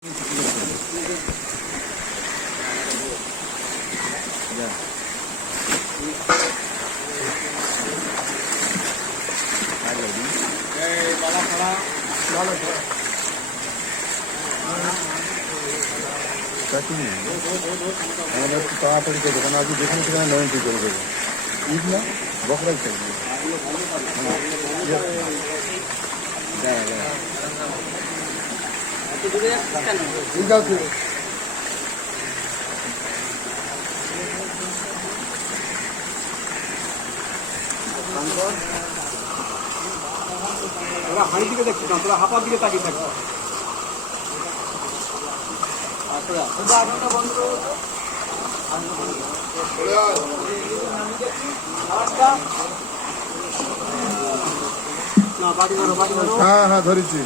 তাড়াতাড়ি করে দেবেন, আপনি যেখানে সেখানে নয়নটি করে দেবেন। ঈদ না বকরাই থাকবে। ঠিক আছে। তোরা হাঁড়ির দিকে দেখছিস না, তোরা হাঁপার দিকে তাকিয়ে থাকবো। হ্যাঁ হ্যাঁ ধরেছি।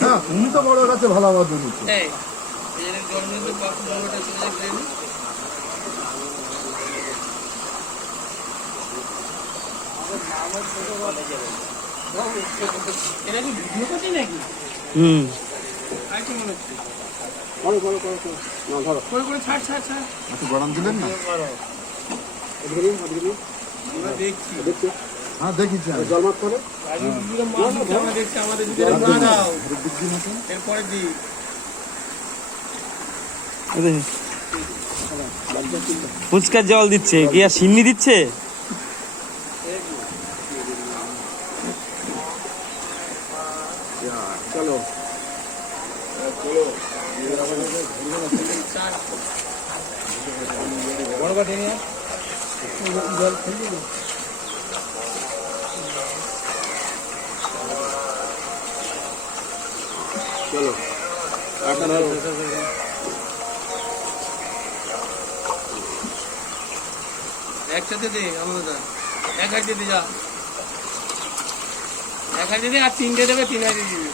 হ্যাঁ তুমি তো বড় কাছে ভালো আবার ধরেছি। গরম দিলেন না? হ্যাঁ দেখেছি জল মাছ করে ফুচকার জল দিচ্ছে কি আর সিন্নি দিচ্ছে? চলো বড় কাঠে নিয়ে জল খেলি চলো একসাথে দে আমাদের এক হাজার দিয়ে যা, এক হাজার দিয়ে আর তিনটে দেবে, 3,000 দিয়ে দিবি।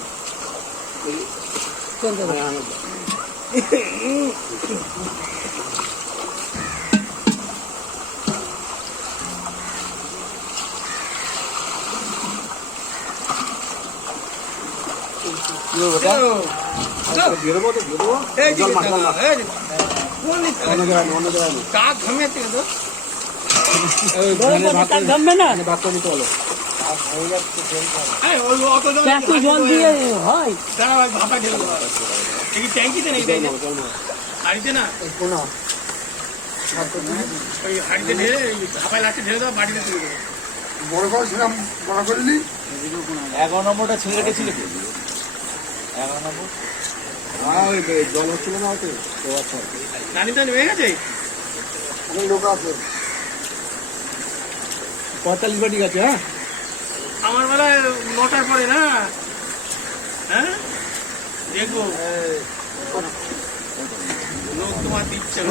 ট্যাঙ্কিতে নেই হাড়িতে না, হাড়িতে ঢেলে হাঁপায় লাগছে ঢেলে দেওয়া, বাড়িতে তুলে দেবো। বড় করে ছিলাম বড় করলি 11 নম্বরটা ছেলে রেখেছিল কি 11 নম্বর? হ্যাঁ ওই জল হচ্ছিল না ওতে। আচ্ছা নানি তো নেমে গেছে, লোক আছে 45 বাটি গেছে। হ্যাঁ আমার বেলায় 9টার পরে না। হ্যাঁ দেখবো লোক তোমার দিচ্ছে না।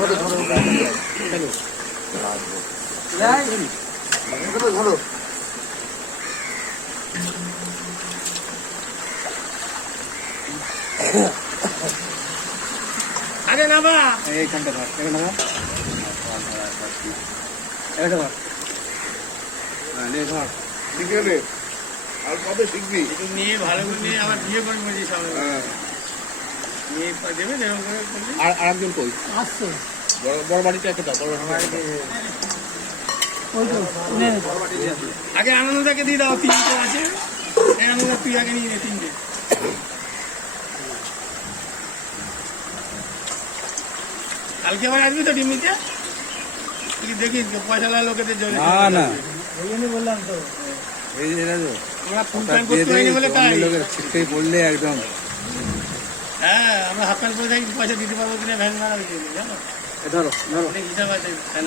ধরো আরে না বা এইখানটা ধর, এখানে ধর, এটা ধর, হ্যাঁ নে ধর, ঠিক আছে। আর কবে শিখবি? একটু নিয়ে ভালো করে নিয়ে আবার বিয়ে করে মজি সামনে নিয়ে দেবেন এরকম করে করলে। আর আরেকজন কই আসছে? বড় বাড়িতে একটা দাও, বড় বাড়িতে আগে আনন্দটাকে দিয়ে দাও, 3টে আছে। এই আনন্দ তুই আগে নিয়ে নে 3টে। কালকে আবার আসবি তো ডিমিতে? তুই দেখিস পয়সা লাগা লোকেদের জন্য। না না ওই জন্য বললাম তো, এই যে আমরা ফুল প্যান্ট করতে হয়নি বলে তাই। ঠিকই বললে একদম। হ্যাঁ আমরা হাফ প্যান্ট করে থাকি, পয়সা দিতে পারবো কিনা ভ্যান ভাড়া দিতে জানো, ধরো ধরো অনেক হিসাব আছে ভ্যান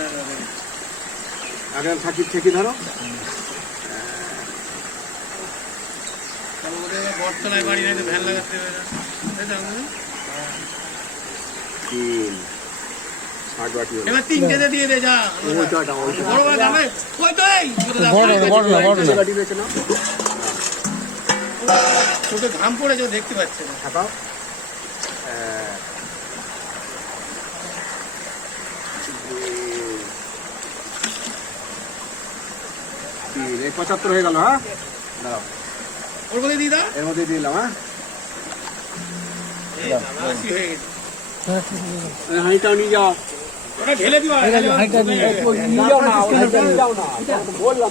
আগে থাকি থেকে ধরো। ওদের বটতলায় বাড়ি নাই তো ভ্যান লাগাতে হবে না, তাই তো? আট বাটি হলো। এবার তিনটেতে দিয়ে দে যা ওইটা, ওইটা। বড় বড় দামে ওই তো এই বড় না, বড় না, বড় না। বাটি রয়েছে না? চোখে ঘাম পড়েছে ও দেখতে পাচ্ছে না ছাপাও। এই 75 হয়ে গেল, হ্যাঁ? দাঁড়াও, ওর মধ্যে দিয়ে দাও এর মধ্যে দিয়ে দিলাম, হ্যাঁ? এই দাদা, 80 হয়ে গেছে এই হাঁড়িটাও নিয়ে যাও। ওটা ঢেলে দিবা হাঁড়িটা নিয়ে যাও। নিয়ে যাও না, ওই হাঁড়িটা নিয়ে যাও না। বললাম,